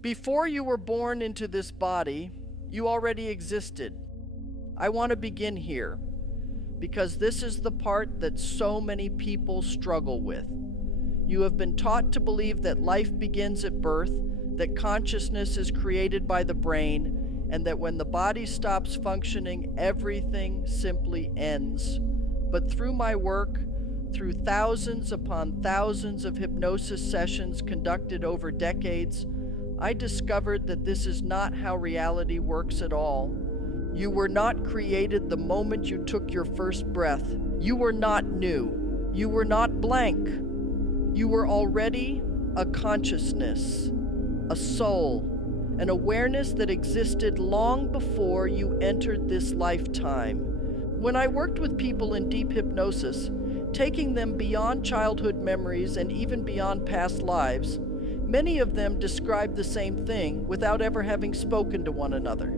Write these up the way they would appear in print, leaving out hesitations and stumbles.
Before you were born into this body, you already existed. I want to begin here because this is the part that so many people struggle with. You have been taught to believe that life begins at birth, that consciousness is created by the brain, and that when the body stops functioning, everything simply ends. But through my work, through thousands upon thousands of hypnosis sessions conducted over decades, I discovered that this is not how reality works at all. You were not created the moment you took your first breath. You were not new. You were not blank. You were already a consciousness, a soul, an awareness that existed long before you entered this lifetime. When I worked with people in deep hypnosis, taking them beyond childhood memories and even beyond past lives, many of them described the same thing without ever having spoken to one another.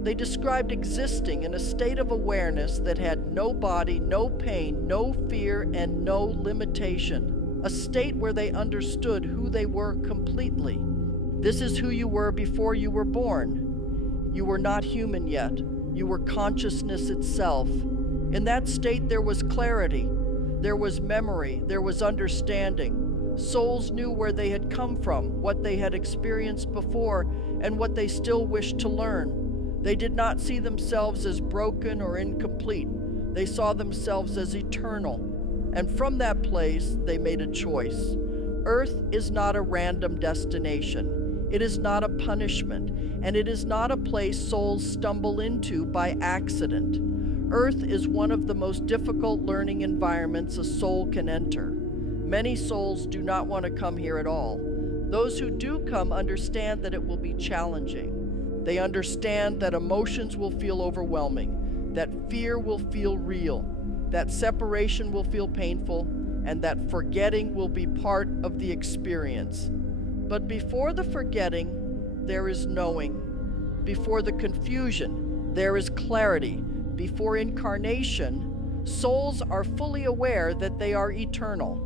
They described existing in a state of awareness that had no body, no pain, no fear, and no limitation. A state where they understood who they were completely. This is who you were before you were born. You were not human yet. You were consciousness itself. In that state, there was clarity. There was memory. There was understanding. Souls knew where they had come from, what they had experienced before, and what they still wished to learn. They did not see themselves as broken or incomplete. They saw themselves as eternal. And from that place, they made a choice. Earth is not a random destination. It is not a punishment, and it is not a place souls stumble into by accident. Earth is one of the most difficult learning environments a soul can enter. Many souls do not want to come here at all. Those who do come understand that it will be challenging. They understand that emotions will feel overwhelming, that fear will feel real, that separation will feel painful, and that forgetting will be part of the experience. But before the forgetting, there is knowing. Before the confusion, there is clarity. Before incarnation, souls are fully aware that they are eternal.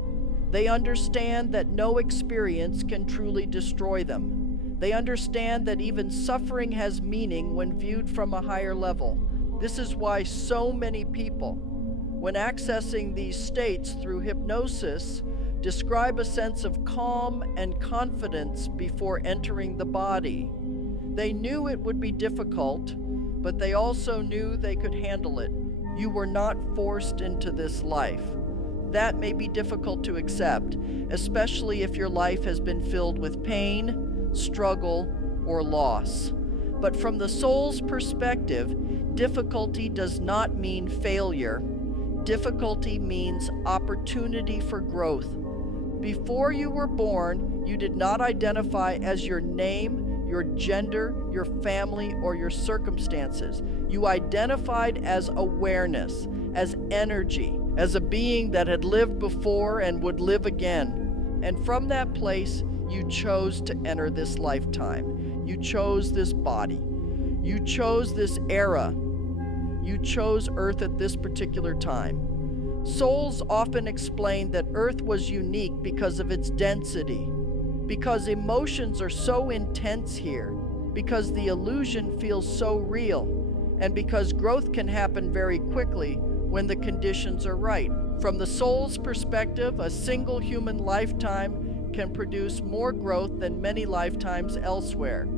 They understand that no experience can truly destroy them. They understand that even suffering has meaning when viewed from a higher level. This is why so many people, when accessing these states through hypnosis, describe a sense of calm and confidence before entering the body. They knew it would be difficult, but they also knew they could handle it. You were not forced into this life. That may be difficult to accept, especially if your life has been filled with pain, struggle, or loss. But from the soul's perspective, difficulty does not mean failure. Difficulty means opportunity for growth. Before you were born, you did not identify as your name, your gender, your family, or your circumstances. You identified as awareness, as energy, as a being that had lived before and would live again. And from that place, you chose to enter this lifetime. You chose this body. You chose this era. You chose Earth at this particular time. Souls often explain that Earth was unique because of its density, because emotions are so intense here, because the illusion feels so real, and because growth can happen very quickly when the conditions are right. From the soul's perspective, a single human lifetime can produce more growth than many lifetimes elsewhere.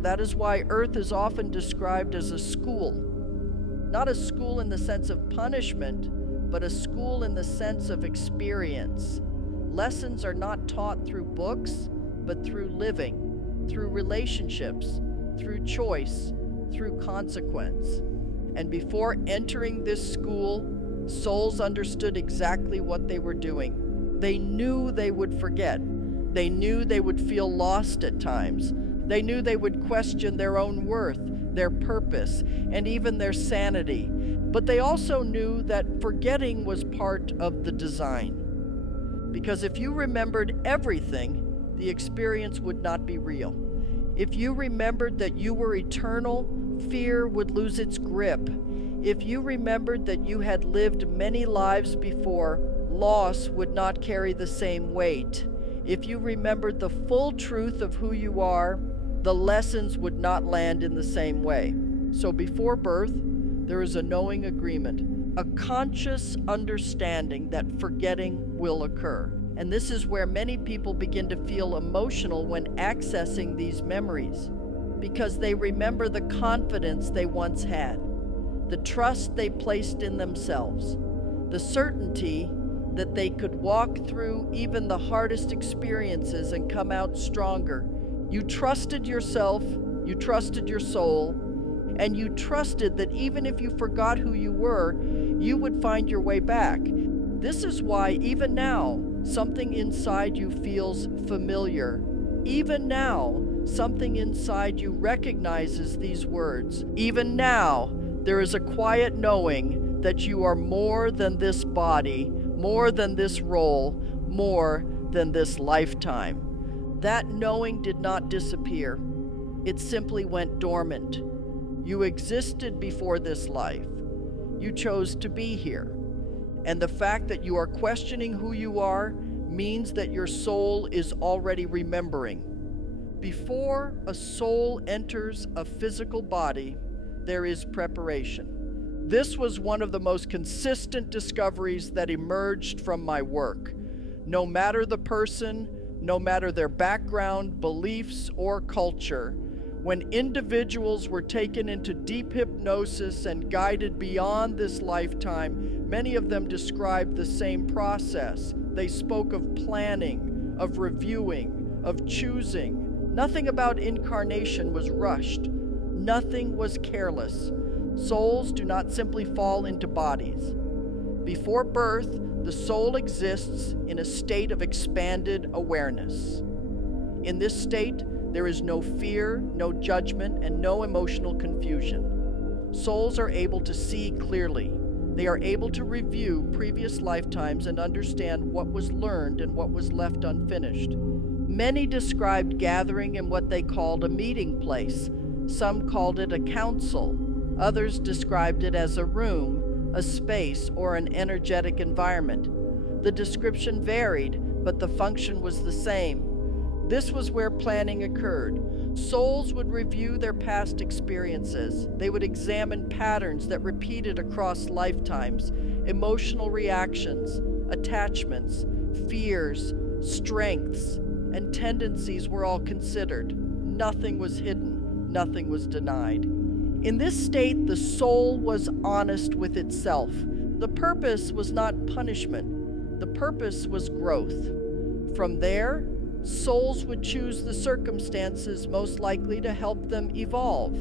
That is why Earth is often described as a school. Not a school in the sense of punishment, but a school in the sense of experience. Lessons are not taught through books, but through living, through relationships, through choice, through consequence. And before entering this school, souls understood exactly what they were doing. They knew they would forget. They knew they would feel lost at times. They knew they would question their own worth, their purpose, and even their sanity. But they also knew that forgetting was part of the design. Because if you remembered everything, the experience would not be real. If you remembered that you were eternal, fear would lose its grip. If you remembered that you had lived many lives before, loss would not carry the same weight. If you remembered the full truth of who you are, the lessons would not land in the same way. So before birth, there is a knowing agreement, a conscious understanding that forgetting will occur. And this is where many people begin to feel emotional when accessing these memories, because they remember the confidence they once had, the trust they placed in themselves, the certainty that they could walk through even the hardest experiences and come out stronger. You trusted yourself, you trusted your soul, and you trusted that even if you forgot who you were, you would find your way back. This is why even now, something inside you feels familiar. Even now, something inside you recognizes these words. Even now, there is a quiet knowing that you are more than this body, more than this role, more than this lifetime. That knowing did not disappear. It simply went dormant. You existed before this life. You chose to be here. And the fact that you are questioning who you are means that your soul is already remembering. Before a soul enters a physical body, there is preparation. This was one of the most consistent discoveries that emerged from my work. No matter the person, no matter their background, beliefs, or culture, when individuals were taken into deep hypnosis and guided beyond this lifetime, many of them described the same process. They spoke of planning, of reviewing, of choosing. Nothing about incarnation was rushed. Nothing was careless. Souls do not simply fall into bodies. Before birth, the soul exists in a state of expanded awareness. In this state, there is no fear, no judgment, and no emotional confusion. Souls are able to see clearly. They are able to review previous lifetimes and understand what was learned and what was left unfinished. Many described gathering in what they called a meeting place. Some called it a council. Others described it as a room, a space, or an energetic environment. The description varied, but the function was the same. This was where planning occurred. Souls would review their past experiences. They would examine patterns that repeated across lifetimes, emotional reactions, attachments, fears, strengths, and tendencies were all considered. Nothing was hidden, nothing was denied. In this state, the soul was honest with itself. The purpose was not punishment. The purpose was growth. From there, souls would choose the circumstances most likely to help them evolve.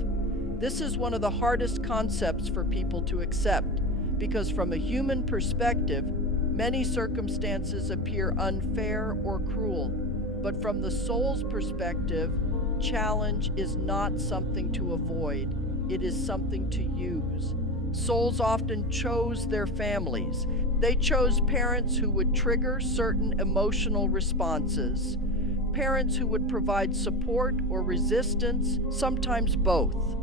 This is one of the hardest concepts for people to accept, because from a human perspective, many circumstances appear unfair or cruel. But from the soul's perspective, challenge is not something to avoid. It is something to use. Souls often chose their families. They chose parents who would trigger certain emotional responses, parents who would provide support or resistance, sometimes both.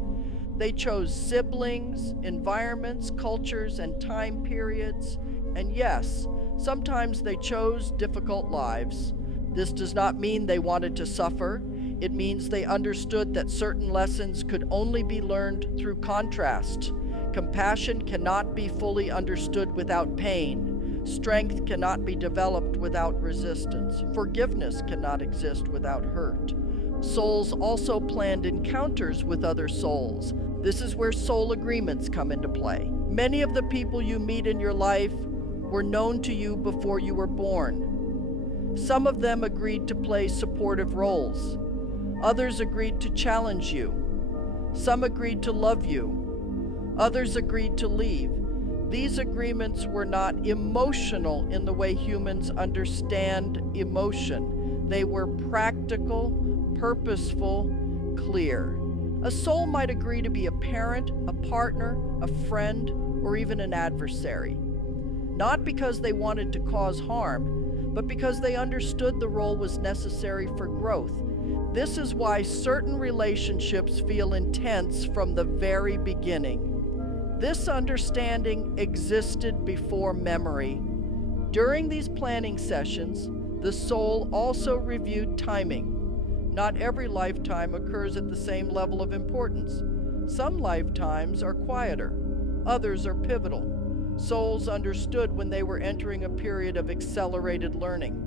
They chose siblings, environments, cultures, and time periods. And yes, sometimes they chose difficult lives. This does not mean they wanted to suffer. It means they understood that certain lessons could only be learned through contrast. Compassion cannot be fully understood without pain. Strength cannot be developed without resistance. Forgiveness cannot exist without hurt. Souls also planned encounters with other souls. This is where soul agreements come into play. Many of the people you meet in your life were known to you before you were born. Some of them agreed to play supportive roles. Others agreed to challenge you. Some agreed to love you. Others agreed to leave. These agreements were not emotional in the way humans understand emotion. They were practical, purposeful, clear. A soul might agree to be a parent, a partner, a friend, or even an adversary. Not because they wanted to cause harm, but because they understood the role was necessary for growth. This is why certain relationships feel intense from the very beginning. This understanding existed before memory. During these planning sessions, the soul also reviewed timing. Not every lifetime occurs at the same level of importance. Some lifetimes are quieter, others are pivotal. Souls understood when they were entering a period of accelerated learning.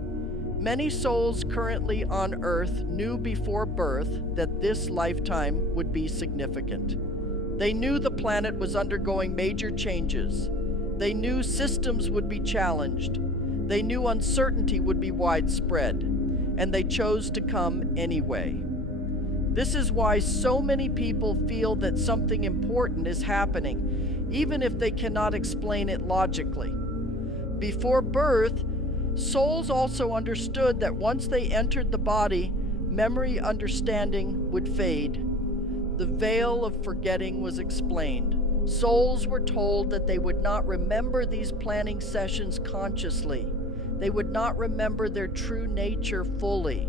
Many souls currently on Earth knew before birth that this lifetime would be significant. They knew the planet was undergoing major changes. They knew systems would be challenged. They knew uncertainty would be widespread, and they chose to come anyway. This is why so many people feel that something important is happening, even if they cannot explain it logically. Before birth, souls also understood that once they entered the body, memory understanding would fade. The veil of forgetting was explained. Souls were told that they would not remember these planning sessions consciously. They would not remember their true nature fully.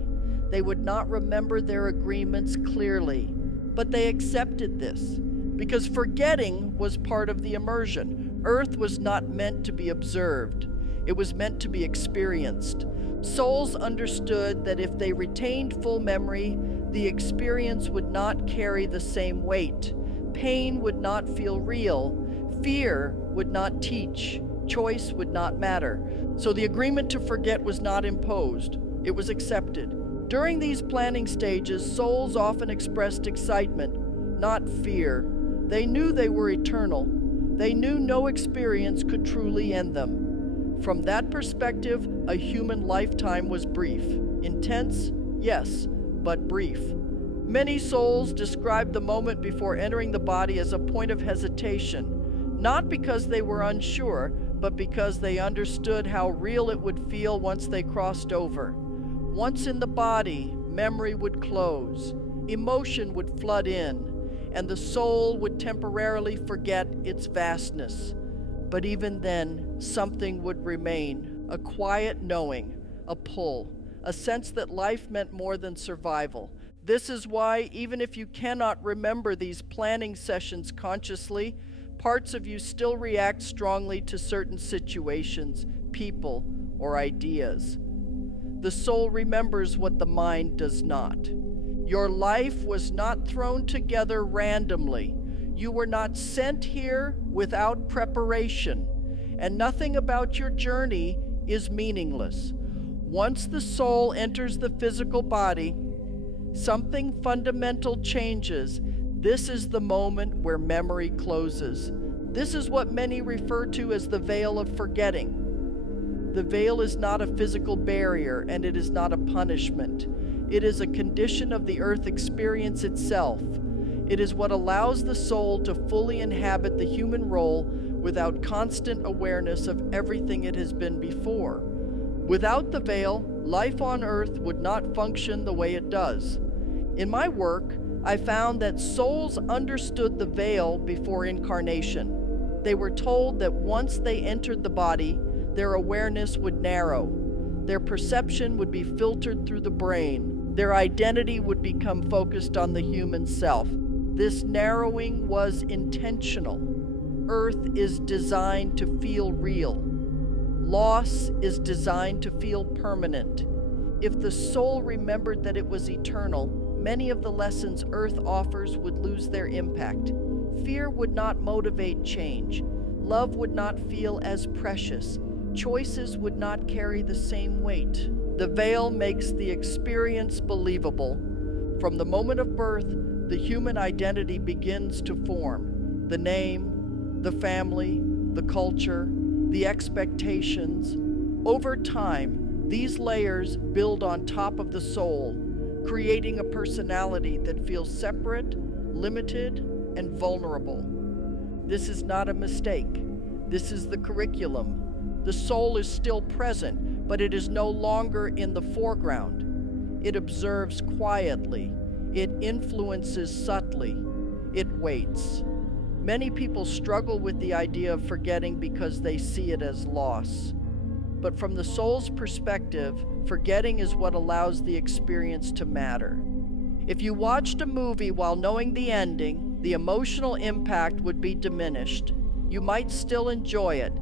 They would not remember their agreements clearly. But they accepted this, because forgetting was part of the immersion. Earth was not meant to be observed. It was meant to be experienced. Souls understood that if they retained full memory, the experience would not carry the same weight. Pain would not feel real. Fear would not teach. Choice would not matter. So the agreement to forget was not imposed. It was accepted. During these planning stages, souls often expressed excitement, not fear. They knew they were eternal. They knew no experience could truly end them. From that perspective, a human lifetime was brief. Intense, yes, but brief. Many souls described the moment before entering the body as a point of hesitation, not because they were unsure, but because they understood how real it would feel once they crossed over. Once in the body, memory would close, emotion would flood in, and the soul would temporarily forget its vastness. But even then, something would remain, a quiet knowing, a pull, a sense that life meant more than survival. This is why, even if you cannot remember these planning sessions consciously, parts of you still react strongly to certain situations, people, or ideas. The soul remembers what the mind does not. Your life was not thrown together randomly. You were not sent here without preparation, and nothing about your journey is meaningless. Once the soul enters the physical body, something fundamental changes. This is the moment where memory closes. This is what many refer to as the veil of forgetting. The veil is not a physical barrier, and it is not a punishment. It is a condition of the earth experience itself. It is what allows the soul to fully inhabit the human role without constant awareness of everything it has been before. Without the veil, life on earth would not function the way it does. In my work, I found that souls understood the veil before incarnation. They were told that once they entered the body, their awareness would narrow. Their perception would be filtered through the brain. Their identity would become focused on the human self. This narrowing was intentional. Earth is designed to feel real. Loss is designed to feel permanent. If the soul remembered that it was eternal, many of the lessons Earth offers would lose their impact. Fear would not motivate change. Love would not feel as precious. Choices would not carry the same weight. The veil makes the experience believable. From the moment of birth, the human identity begins to form. The name, the family, the culture, the expectations. Over time, these layers build on top of the soul, creating a personality that feels separate, limited, and vulnerable. This is not a mistake. This is the curriculum. The soul is still present, but it is no longer in the foreground. It observes quietly. It influences subtly. It waits. Many people struggle with the idea of forgetting because they see it as loss. But from the soul's perspective, forgetting is what allows the experience to matter. If you watched a movie while knowing the ending, the emotional impact would be diminished. You might still enjoy it,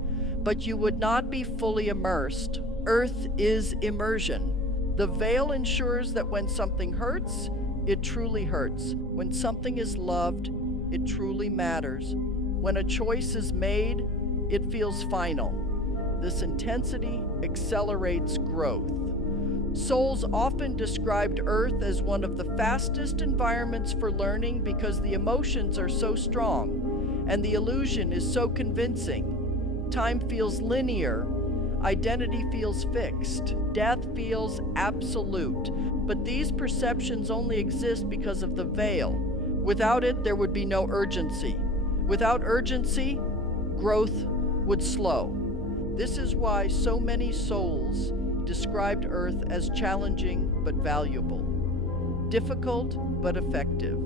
but you would not be fully immersed. Earth is immersion. The veil ensures that when something hurts, it truly hurts. When something is loved, it truly matters. When a choice is made, it feels final. This intensity accelerates growth. Souls often described Earth as one of the fastest environments for learning because the emotions are so strong and the illusion is so convincing. Time feels linear, identity feels fixed, death feels absolute. But these perceptions only exist because of the veil. Without it, there would be no urgency. Without urgency, growth would slow. This is why so many souls described Earth as challenging but valuable, difficult but effective.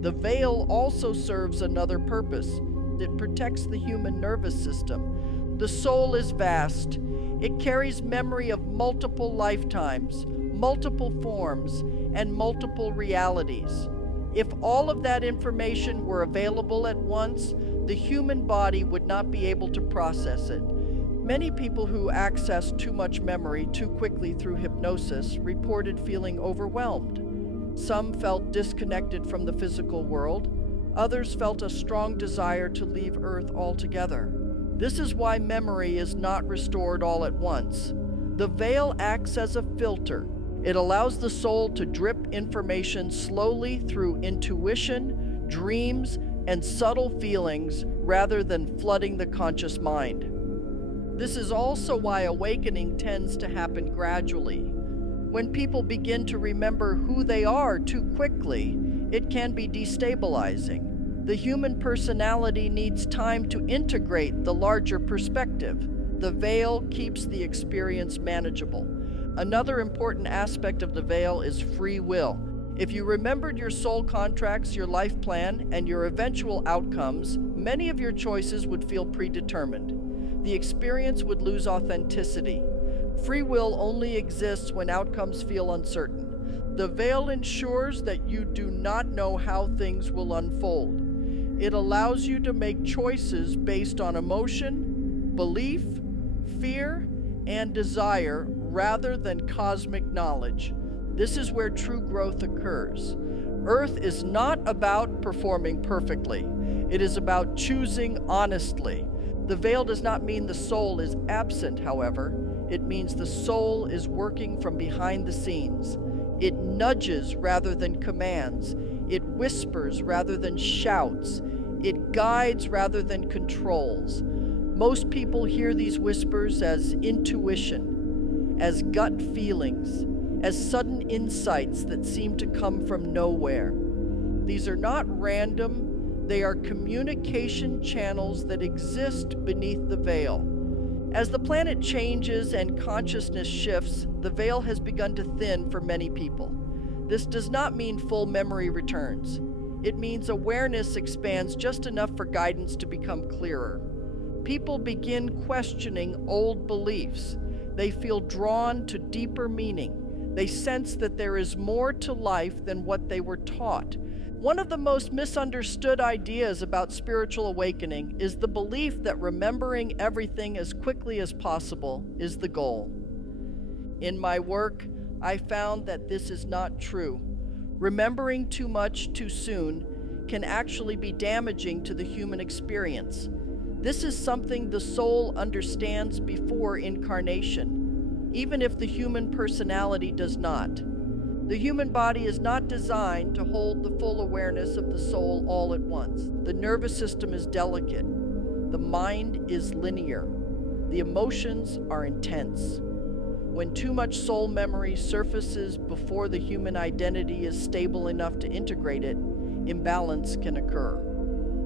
The veil also serves another purpose. It protects the human nervous system. The soul is vast. It carries memory of multiple lifetimes, multiple forms, and multiple realities. If all of that information were available at once, the human body would not be able to process it. Many people who access too much memory too quickly through hypnosis reported feeling overwhelmed. Some felt disconnected from the physical world. Others felt a strong desire to leave Earth altogether. This is why memory is not restored all at once. The veil acts as a filter. It allows the soul to drip information slowly through intuition, dreams, and subtle feelings rather than flooding the conscious mind. This is also why awakening tends to happen gradually. When people begin to remember who they are too quickly, it can be destabilizing. The human personality needs time to integrate the larger perspective. The veil keeps the experience manageable. Another important aspect of the veil is free will. If you remembered your soul contracts, your life plan, and your eventual outcomes, many of your choices would feel predetermined. The experience would lose authenticity. Free will only exists when outcomes feel uncertain. The veil ensures that you do not know how things will unfold. It allows you to make choices based on emotion, belief, fear, and desire rather than cosmic knowledge. This is where true growth occurs. Earth is not about performing perfectly. It is about choosing honestly. The veil does not mean the soul is absent, however. It means the soul is working from behind the scenes. It nudges rather than commands. It whispers rather than shouts. It guides rather than controls. Most people hear these whispers as intuition, as gut feelings, as sudden insights that seem to come from nowhere. These are not random. They are communication channels that exist beneath the veil. As the planet changes and consciousness shifts, the veil has begun to thin for many people. This does not mean full memory returns. It means awareness expands just enough for guidance to become clearer. People begin questioning old beliefs. They feel drawn to deeper meaning. They sense that there is more to life than what they were taught. One of the most misunderstood ideas about spiritual awakening is the belief that remembering everything as quickly as possible is the goal. In my work, I found that this is not true. Remembering too much too soon can actually be damaging to the human experience. This is something the soul understands before incarnation, even if the human personality does not. The human body is not designed to hold the full awareness of the soul all at once. The nervous system is delicate. The mind is linear. The emotions are intense. When too much soul memory surfaces before the human identity is stable enough to integrate it, imbalance can occur.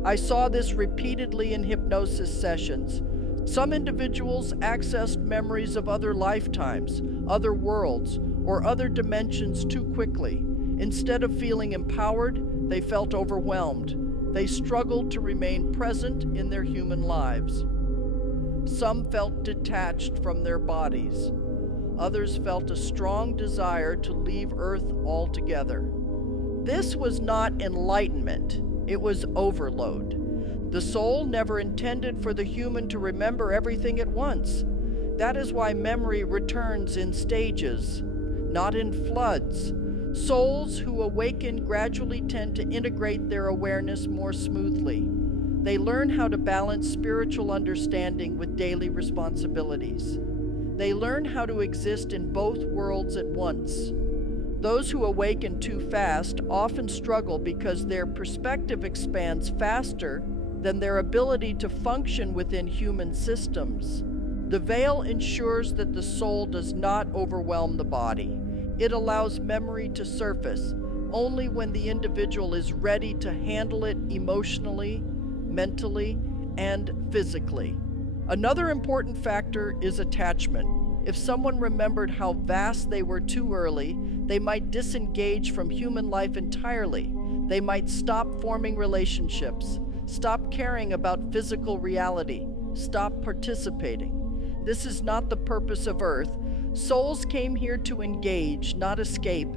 I saw this repeatedly in hypnosis sessions. Some individuals accessed memories of other lifetimes, other worlds, or other dimensions too quickly. Instead of feeling empowered, they felt overwhelmed. They struggled to remain present in their human lives. Some felt detached from their bodies. Others felt a strong desire to leave Earth altogether. This was not enlightenment, it was overload. The soul never intended for the human to remember everything at once. That is why memory returns in stages, not in floods. Souls who awaken gradually tend to integrate their awareness more smoothly. They learn how to balance spiritual understanding with daily responsibilities. They learn how to exist in both worlds at once. Those who awaken too fast often struggle because their perspective expands faster than their ability to function within human systems. The veil ensures that the soul does not overwhelm the body. It allows memory to surface only when the individual is ready to handle it emotionally, mentally, and physically. Another important factor is attachment. If someone remembered how vast they were too early, they might disengage from human life entirely. They might stop forming relationships, stop caring about physical reality, stop participating. This is not the purpose of Earth. Souls came here to engage, not escape.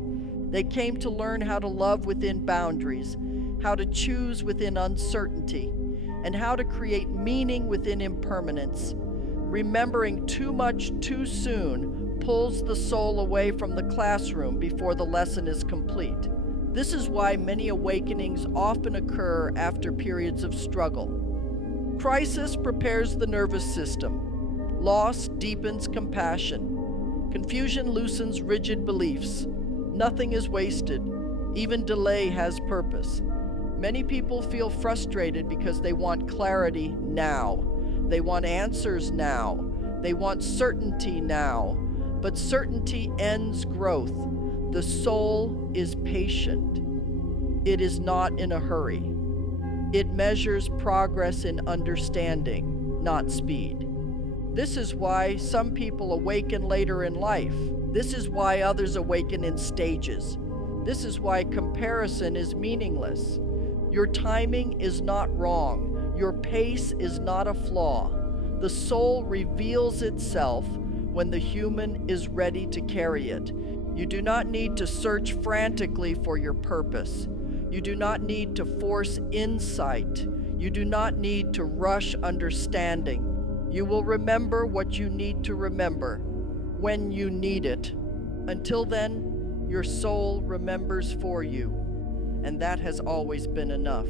They came to learn how to love within boundaries, how to choose within uncertainty, and how to create meaning within impermanence. Remembering too much too soon pulls the soul away from the classroom before the lesson is complete. This is why many awakenings often occur after periods of struggle. Crisis prepares the nervous system. Loss deepens compassion. Confusion loosens rigid beliefs. Nothing is wasted. Even delay has purpose. Many people feel frustrated because they want clarity now. They want answers now. They want certainty now. But certainty ends growth. The soul is patient. It is not in a hurry. It measures progress in understanding, not speed. This is why some people awaken later in life. This is why others awaken in stages. This is why comparison is meaningless. Your timing is not wrong. Your pace is not a flaw. The soul reveals itself when the human is ready to carry it. You do not need to search frantically for your purpose. You do not need to force insight. You do not need to rush understanding. You will remember what you need to remember when you need it. Until then, your soul remembers for you, and that has always been enough.